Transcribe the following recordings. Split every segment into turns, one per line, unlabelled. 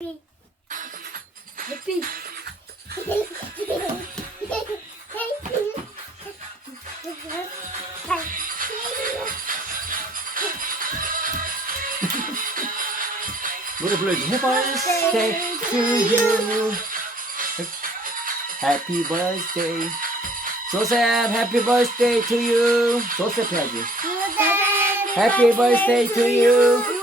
What
a bridge. Birthday to you. Happy birthday. Joseph, happy birthday to you. Joseph, 하지. Happy birthday to you.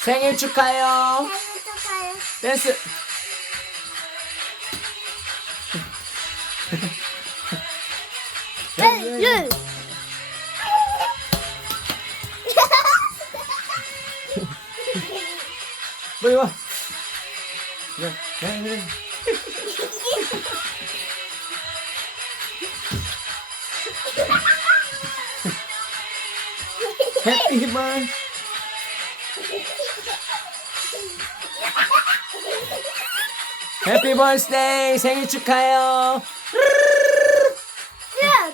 생일 축하해요. 생일 축하해요. 댄스. 예. 빨리 와. 그래, 그래, 그래. 해피 만. Happy birthday, gente Caio! É?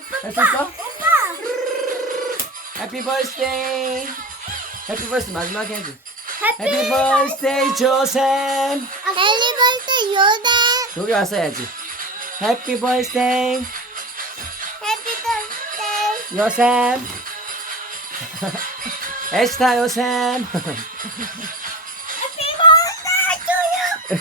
Happy birthday! Happy birthday, mais uma vez. Happy birthday, Joseph!
Happy birthday, Joseph!
Tu viu essa, Happy birthday!
Happy birthday!
Joseph! Esta, Joseph!